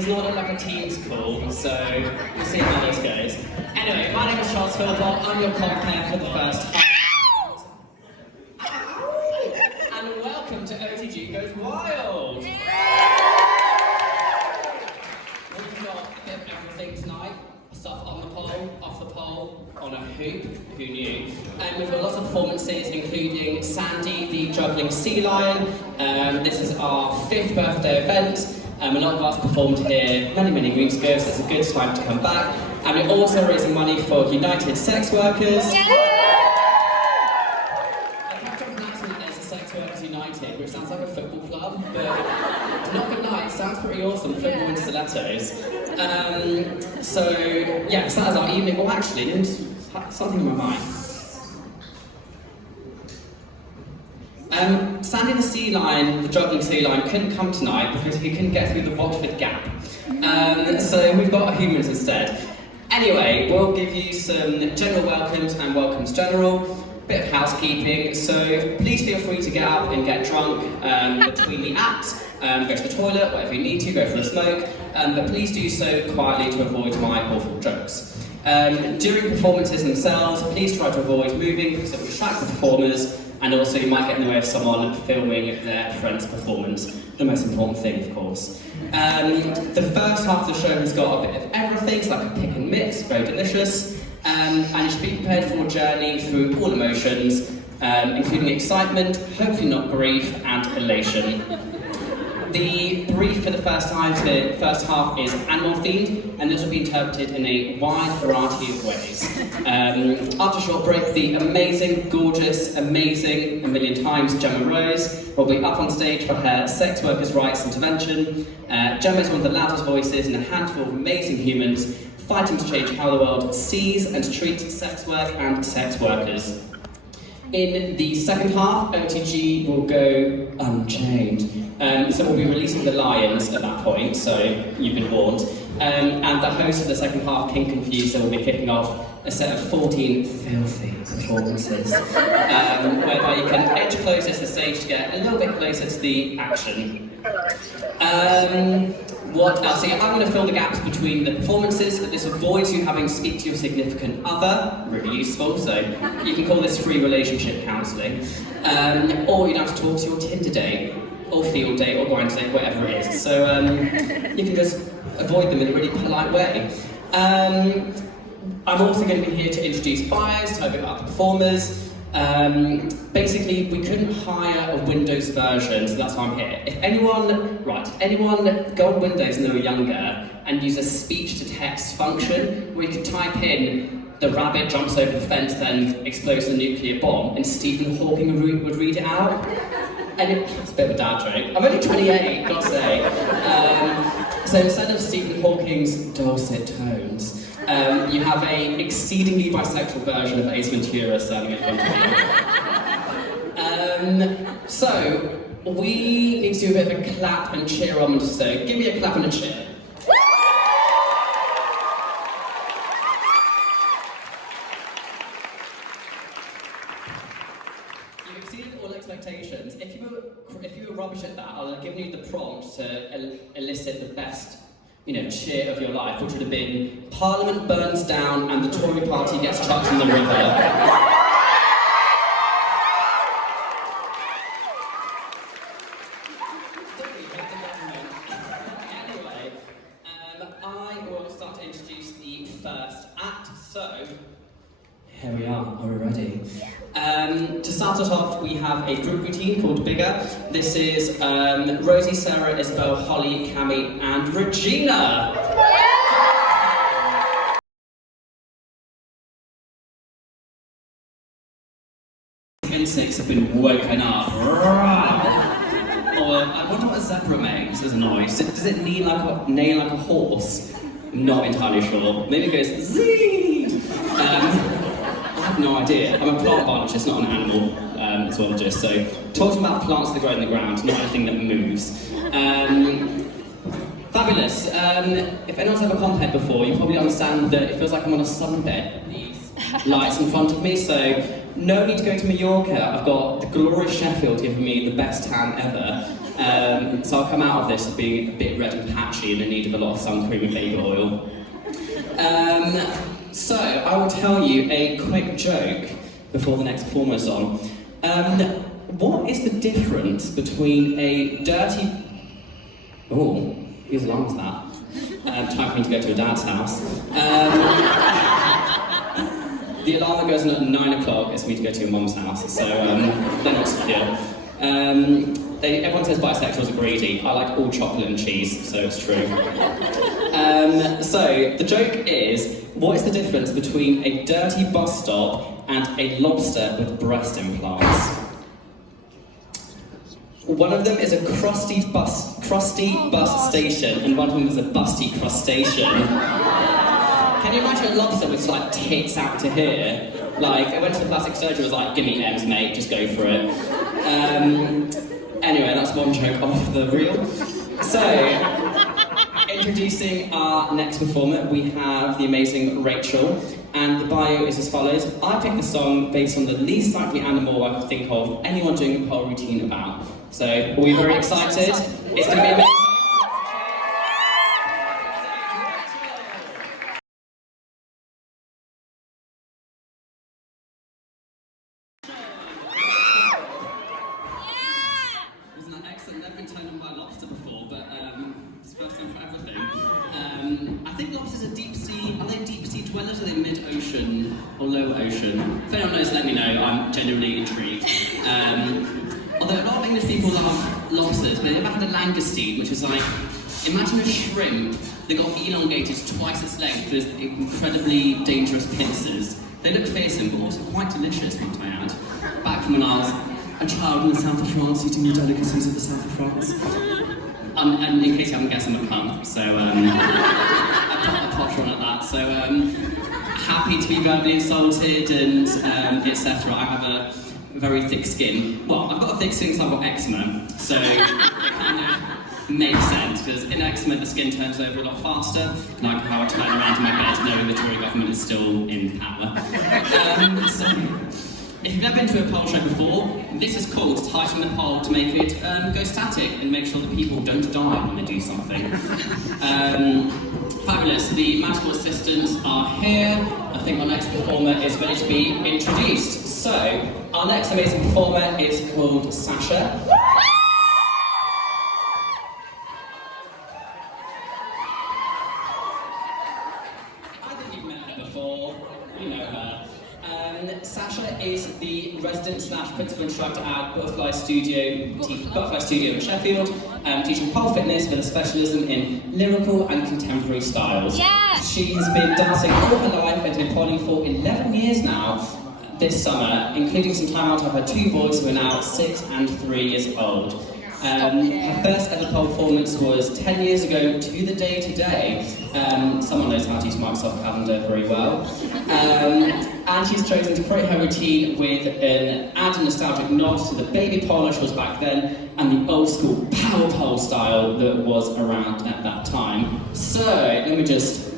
does not look like a team's call, so we'll see how this goes. Anyway, my name is Philpot, I'm your compere for the first half. And welcome to OTG Goes Wild! We've got a bit of everything tonight. Stuff on the pole, off the pole, on a hoop, who knew? We've got lots of performances, including Sandy, the juggling sea lion. This is our 5th birthday event. A lot of us performed here many weeks ago, so it's a good time to come back. And we're also raising money for United Sex Workers. I kept on pronouncing it as a Sex Workers United, which sounds like a football club, but not good night. Sounds pretty awesome, football in stilettos. So that is our evening. Well, actually, there's something in my mind. Sandy the sea lion, the juggling sea lion, couldn't come tonight because he couldn't get through the Watford Gap. So we've got humans instead. Anyway, we'll give you some general welcomes and welcomes general, bit of housekeeping, so please feel free to get up and get drunk between the acts, go to the toilet, whatever you need to, go for a smoke, but please do so quietly to avoid my awful jokes. During performances themselves, please try to avoid moving because it will distract the performers, and also you might get in the way of someone filming their friend's performance, the most important thing, of course. The first half of the show has got a bit of everything, it's like a pick and mix, very delicious, and you should be prepared for a journey through all emotions, including excitement, hopefully not grief, and elation. The brief for the first half is animal themed, and this will be interpreted in a wide variety of ways. After a short break, the amazing, gorgeous, amazing, a million times, Gemma Rose will be up on stage for her sex workers' rights intervention. Gemma is one of the loudest voices in a handful of amazing humans fighting to change how the world sees and treats sex work and sex workers. In the second half, OTG will go unchained. So we'll be releasing the lions at that point, so you've been warned. And the host of the second half, King Confused, will be kicking off a set of 14 filthy performances, whereby you can edge closer to the stage to get a little bit closer to the action. What else? So I'm going to fill the gaps between the performances, but this avoids you having to speak to your significant other, really useful, so you can call this free relationship counselling. Or you don't have to talk to your Tinder date, or field date, or grind date, whatever it is. So you can just avoid them in a really polite way. I'm also going to be here to introduce bios, tell you a bit about the performers. Basically, we couldn't hire a Windows version, so that's why I'm here. If anyone go on Windows and they were younger and use a speech-to-text function where you could type in, the rabbit jumps over the fence, then explodes a nuclear bomb, and Stephen Hawking would read it out. And it's a bit of a dad joke. I'm only 28, gotta say. So instead of Stephen Hawking's dulcet tones, you have an exceedingly bisexual version of Ace Ventura standing in front of you. So, we need to do a bit of a clap and cheer on, so give me a clap and a cheer. You've exceeded all expectations. If you were rubbish at that, I'll have given you the prompt to elicit the best cheer of your life, which would have been Parliament burns down and the Tory party gets chucked in the river. Anyway, I will start to introduce the first act, so here we are we ready? To start us off, we have a group routine called Bigger. This is Rosie, Sarah, Isabel, Holly, Cami, and Regina. Insects have been woken up. I wonder what a zebra makes as a noise. Does it neigh like a horse? I'm not entirely sure. Maybe it goes zee. I have no idea. I'm a plant biologist, not an animal zoologist, so talking about plants that grow in the ground, not anything that moves. Fabulous. If anyone's ever comped before, you probably understand that it feels like I'm on a sunbed. These lights in front of me, so no need to go to Mallorca. I've got the glorious Sheffield giving me the best tan ever. So I'll come out of this being a bit red and patchy and in need of a lot of sun cream and baby oil. So I will tell you a quick joke before the next performer is on. What is the difference between a dirty... Oh, whose alarm is that? Time for me to go to a dad's house. The alarm that goes on at 9 o'clock is for me to go to your mum's house, so they're not secure. Everyone says bisexuals are greedy. I like all chocolate and cheese, so it's true. So the joke is, what is the difference between a dirty bus stop and a lobster with breast implants? One of them is a crusty bus station, and one of them is a busty crustacean. Can you imagine a lobster with like tits out to here? Like, I went to the plastic surgery, was like, give me M's, mate, just go for it. Anyway, that's one joke off the reel. So, introducing our next performer, we have the amazing Rachel, and the bio is as follows. I picked the song based on the least likely animal I could think of anyone doing a pole routine about. So, are we very excited? It's going to be amazing. Wasn't that excellent? Never been turned on by a lobster before, but it's the first time for everything. I think lobsters are deep sea. Are they deep sea dwellers? Or are they mid-ocean or lower ocean? If anyone knows, let me know. I'm genuinely intrigued. Although a lot of English people love lobsters, but they've never had a langoustine, which is like, imagine a shrimp that got elongated twice its length with incredibly dangerous pincers. They look fearsome, but also quite delicious, might I add. Back from when I was a child in the south of France, eating the delicacies of the south of France. And in case you haven't guessed, I'm a cunt, so I potter on at that. So happy to be verbally insulted and etc. I have a very thick skin. Well, I've got a thick skin because I've got eczema, so it kind of makes sense, because in eczema the skin turns over a lot faster, like how I turn around in my bed knowing the Tory government is still in power. So, if you've never been to a pole show before, this is cool to tighten the pole to make it go static and make sure that people don't die when they do something. Fabulous. The magical assistants are here. I think our next performer is ready to be introduced. So, our next amazing performer is called Sasha. I think you've met her before. You know her. Sasha is the resident / principal instructor at Butterfly Studio in Sheffield, teaching pole fitness with a specialism in lyrical and contemporary styles. Yeah. She has been dancing all her life and has been poling for 11 years now this summer, including some time out of her 2 boys who are now 6 and 3 years old. Her first ever pole performance was 10 years ago to the day today. Someone knows how to use Microsoft Calendar very well. And she's chosen to create her routine with an add a nostalgic nod to the baby pole she was back then and the old school power pole style that was around at that time. So, let me just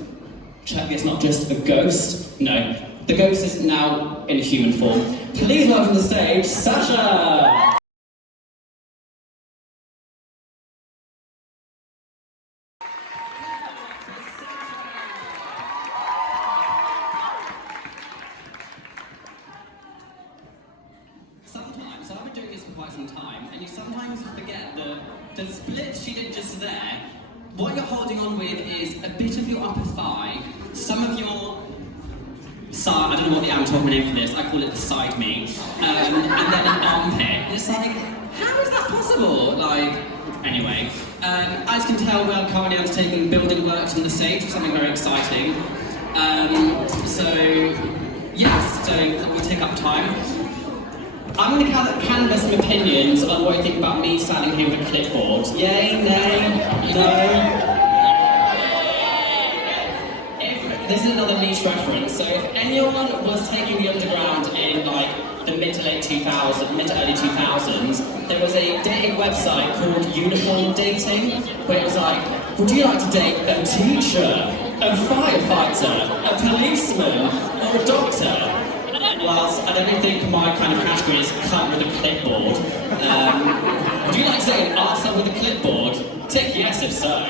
check it's not just a ghost. No, the ghost is now in human form. Please welcome to the stage, Sasha! Sometimes, so I've been doing this for quite some time, and you sometimes forget that the split she did just there, what you're holding on with is a bit of your upper thigh, some of your side, I don't know what the anatomical name for this, I call it the side me, and then an armpit. And it's like, how is that possible? Like, anyway. As you can tell, we are currently undertaking building works on the stage for something very exciting. So we'll take up time. I'm going to canvass some opinions on what you think about me standing here with a clipboard. Yay, nay, no? This is another niche reference, so if anyone was taking the underground in like the mid to early 2000s, there was a dating website called Uniform Dating, where it was like, would you like to date a teacher, a firefighter, a policeman, or a doctor? whilst I don't think my kind of category is cut with a clipboard, do you like saying arsehole with a clipboard? Tick yes if so.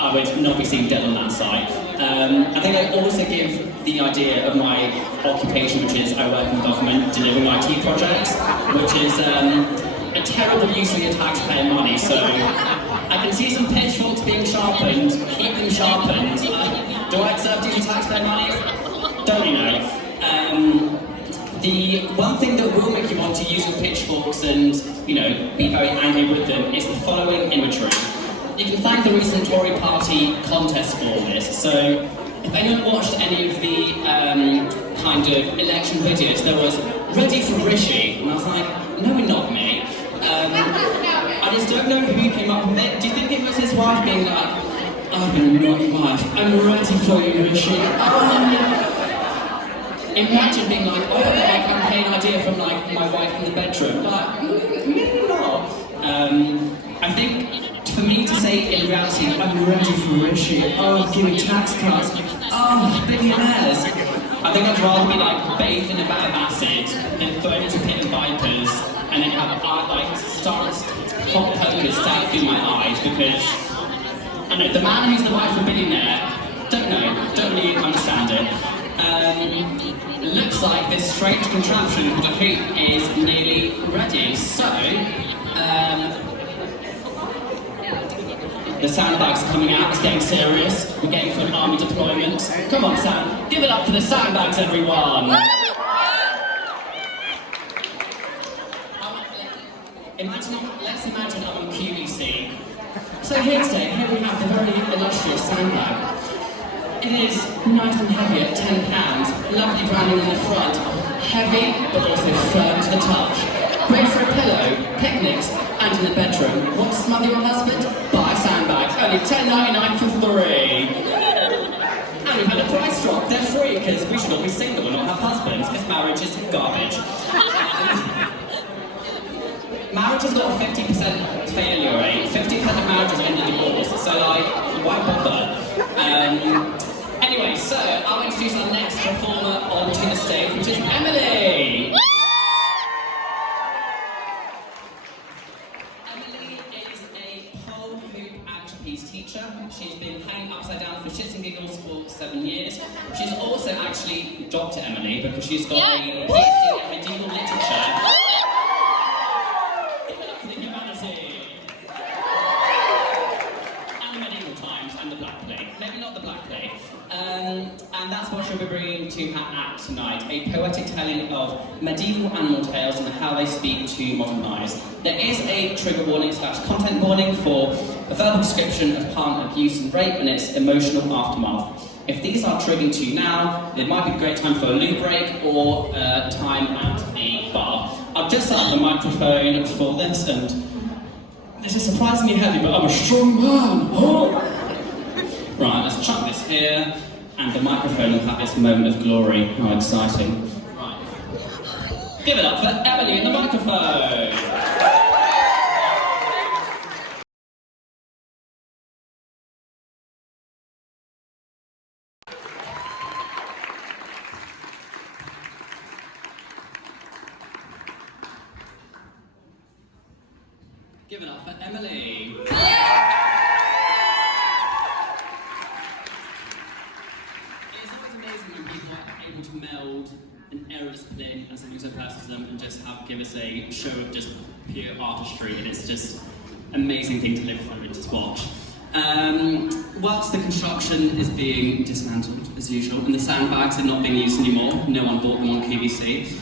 I would not be seen dead on that site. I think I also give the idea of my occupation, which is I work in government delivering IT projects, which is a terrible use of your taxpayer money. So I can see some pitchforks being sharpened, keep them sharpened. Do I deserve to use taxpayer money? Don't you know? The one thing that will make you want to use your pitchforks and, you know, be very angry with them is the following imagery. You can thank the recent Tory party contest for this. So, if anyone watched any of the kind of election videos, there was "Ready for Rishi," and I was like, no, we're not, mate. I just don't know who came up with it. Do you think it was his wife being like, "I'm a naughty wife. I'm ready for you, Rishi." Imagine being like, "Oh, my campaign idea from like my wife in the bedroom." Like, maybe not. I think. For me to say in reality, I'm ready for Rishi, oh, give me tax cuts, oh, billionaires. I think I'd rather be like bathed in a vat of acid than thrown into a pit of vipers and then have like stars, hot pokers stabbed through my eyes because I know the man who's the wife of a billionaire, don't really understand it. Looks like this strange contraption called a hoop is nearly ready, so the sandbags are coming out, it's getting serious. We're getting for an army deployment. Come on, Sam, give it up for the sandbags, everyone! Let's imagine I'm on QVC. So here we have the very illustrious sandbag. It is nice and heavy at £10, lovely branding on the front. Heavy, but also firm to the touch. Great for a pillow, picnics, and in the bedroom. Want to smother your husband? Buy a sandbag. Only £10.99 for 3. And we've had a price drop. They're free because we should all be single and not have husbands because marriage is garbage. Marriage has got a 50% failure rate. 50% of marriages end in divorce. So like, why bother? Anyway, so I'll introduce our next performer onto the stage, which is Emily. Teacher. She's been hanging upside down for shits and giggles for 7 years. She's also actually Dr. Emily because she's got a PhD in medieval literature. The humanity. And the medieval times and the Black Plague. Maybe not the Black Plague. And that's what she'll be bringing to her act tonight. A poetic telling of medieval animal tales and how they speak to modern eyes. There is a trigger warning / content warning for a verbal description of harm, abuse and rape and its emotional aftermath. If these are triggering to you now, it might be a great time for a loo break or time at the bar. I've just set up the microphone for this and this is surprisingly heavy, but I'm a strong man. Oh. Right, let's chuck this here and the microphone will have its moment of glory. How exciting. Right. Give it up for Emily in the microphone. Give it up for Emily. It's always amazing when people are able to meld an error discipline and something so personal and just give us a show of just pure artistry, and it's just an amazing thing to live through and just watch. Whilst the construction is being dismantled as usual and the sandbags are not being used anymore, no one bought them on QVC,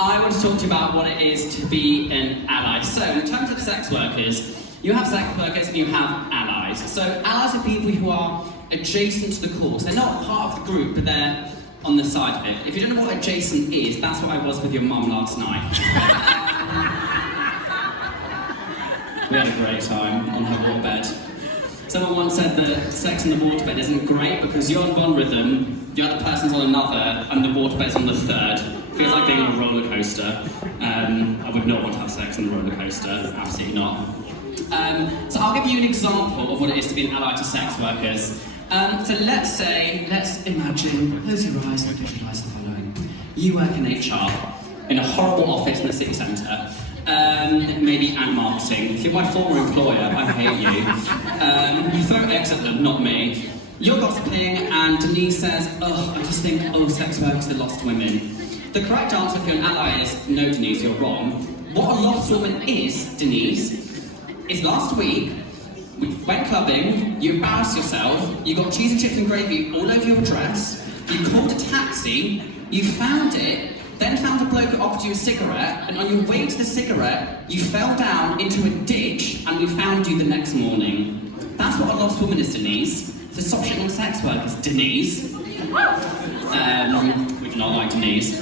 I want to talk to you about what it is to be an ally. So, in terms of sex workers, you have sex workers and you have allies. So, allies are people who are adjacent to the cause. They're not part of the group, but they're on the side of it. If you don't know what adjacent is, that's what I was with your mum last night. We had a great time on her waterbed. Someone once said that sex on the waterbed isn't great because you're on one rhythm, the other person's on another, and the waterbed's on the third. Feels like being on a roller coaster. I would not want to have sex on a roller coaster, absolutely not. So I'll give you an example of what it is to be an ally to sex workers. So let's imagine, close your eyes and visualise the following. You work in HR, in a horrible office in the city centre, maybe and marketing. If you're my former employer, I hate you. You throw eggs at them, not me. You're gossiping, and Denise says, oh, I just think, sex workers are lost women. The correct answer for an ally is, no, Denise, you're wrong. What a lost woman is, Denise, is last week, we went clubbing, you embarrassed yourself, you got cheese and chips and gravy all over your dress, you called a taxi, you found it, then found a bloke who offered you a cigarette, and on your way to the cigarette, you fell down into a ditch, and we found you the next morning. That's what a lost woman is, Denise. So stop shitting on sex workers, Denise. We do not like Denise.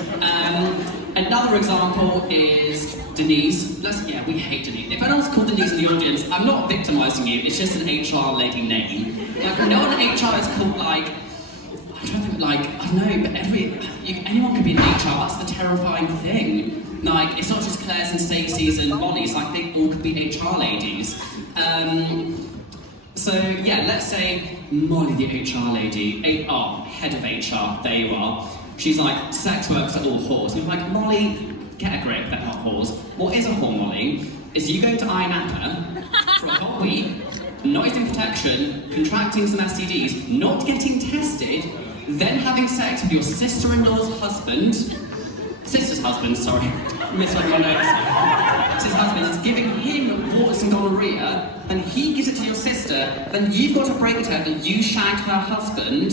Another example is Denise. We hate Denise. If anyone's called Denise in the audience, I'm not victimising you, it's just an HR lady name. Like, no one in HR is called, like, I'm trying to think, like, I don't know, but anyone could be in HR, that's the terrifying thing. Like, it's not just Claire's and Stacey's and Molly's, like, they all could be HR ladies. So, yeah, let's say Molly, the HR lady, head of HR, there you are. She's like, sex workers are all whores. And you're like, Molly, get a grip, they're not whores. What is a whore, Molly? Is you going to Iron Apple for a whole week, not using protection, contracting some STDs, not getting tested, then having sex with your sister-in-law's sister's husband, sorry, misread my notes. His husband is giving him warts and gonorrhea, and he gives it to your sister, then you've got to break it to her that you shagged her husband,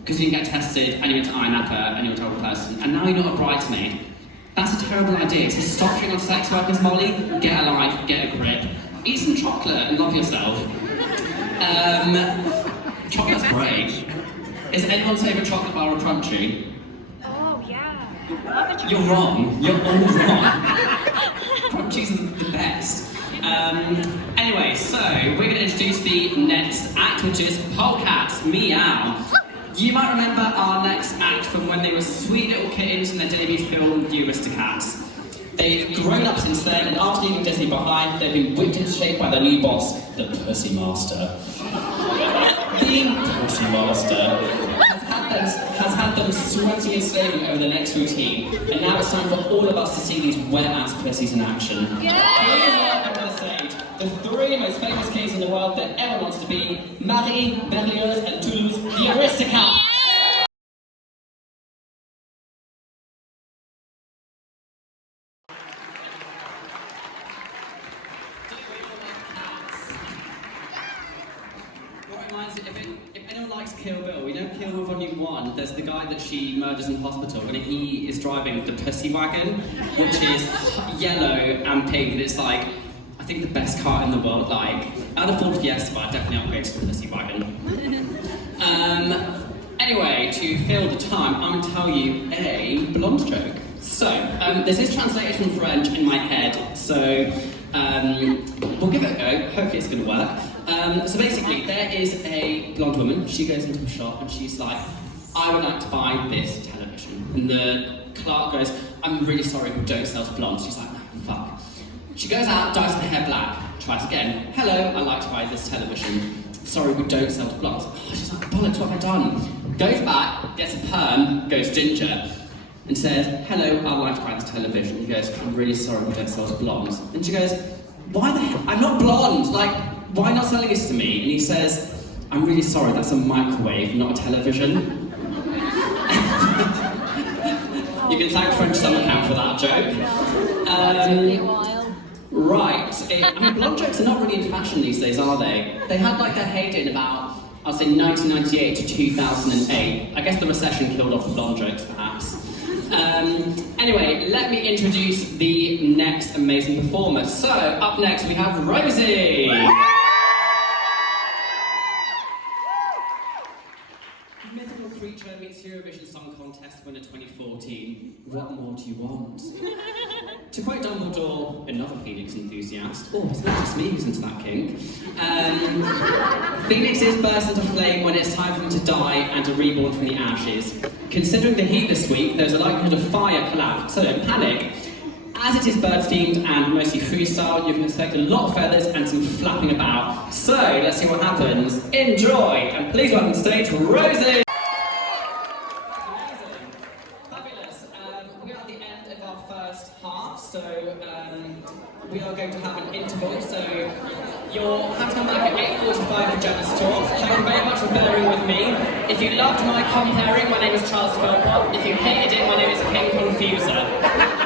because you didn't get tested, and you went to Iron Apple, and you're a terrible person, and now you're not a bridesmaid. That's a terrible idea. So stop shitting on sex workers, Molly, get a life, get a grip. Eat some chocolate and love yourself. Chocolate's great. Is anyone's favourite chocolate bar a crunchy? Oh, yeah. Love a chocolate. You're wrong. You're all wrong. Crunchies are the best. Anyway, so we're going to introduce the next act, which is Polecats Meow. You might remember our next act from when they were sweet little kittens in their debut film, The Aristocats. They've grown up since then, and after leaving Disney behind, they've been whipped into shape by their new boss, the Pussy Master. The Pussy Master has had them sweating and slaving over the next routine, and now it's time for all of us to see these wet-ass pussies in action. Please welcome to the stage the three most famous kings in the world that everyone wants to be: Marie, Berlioz, and Toulouse, the Aristocats. If anyone likes Kill Bill, you know Kill Bill Volume 1, there's the guy that she murders in hospital, and he is driving the Pussy Wagon, which is yellow and pink, and it's like, I think the best car in the world. Like, out of Ford Fiesta, but I'd definitely upgrade to the Pussy Wagon. Anyway, to fill the time, I'm going to tell you a blonde joke. So, there's this translated from French in my head, so we'll give it a go, hopefully it's going to work. So basically, there is a blonde woman, she goes into a shop and she's like, I would like to buy this television. And the clerk goes, I'm really sorry, we don't sell to blondes. She's like, fuck. She goes out, dyes her hair black, tries again. Hello, I'd like to buy this television. Sorry, we don't sell to blondes. Oh, she's like, bollocks, what have I done? Goes back, gets a perm, goes ginger, and says, hello, I'd like to buy this television. He goes, I'm really sorry, we don't sell to blondes. And she goes, why the hell? I'm not blonde, like, why not selling this to me? And he says, I'm really sorry, that's a microwave, not a television. You can thank French Summer Camp for that joke. Right, blonde jokes are not really in fashion these days, are they? They had like their heyday in about, I'd say 1998 to 2008. I guess the recession killed off the blonde jokes, perhaps. Anyway, let me introduce the next amazing performer. So, up next we have Rosie! Mythical creature meets Eurovision Song Contest winner 2014. What more do you want? To quote Dumbledore, another Phoenix enthusiast, it's not just me who's into that kink. Phoenixes burst into flame when it's time for them to die and to reborn from the ashes. Considering the heat this week, there's a likelihood of fire collapse, so don't panic. As it is birds themed and mostly freestyle, you can expect a lot of feathers and some flapping about. So let's see what happens. Enjoy, and please welcome to stage Rosie. Amazing, fabulous. We are at the end of our first half, so we are going to have an interval. So you'll have to come back at 8:45 for Jenna's talk. Thank you very much for bearing with me. If you loved my compèring, my name is Charles Philpot. If you hated it, my name is King Confuser.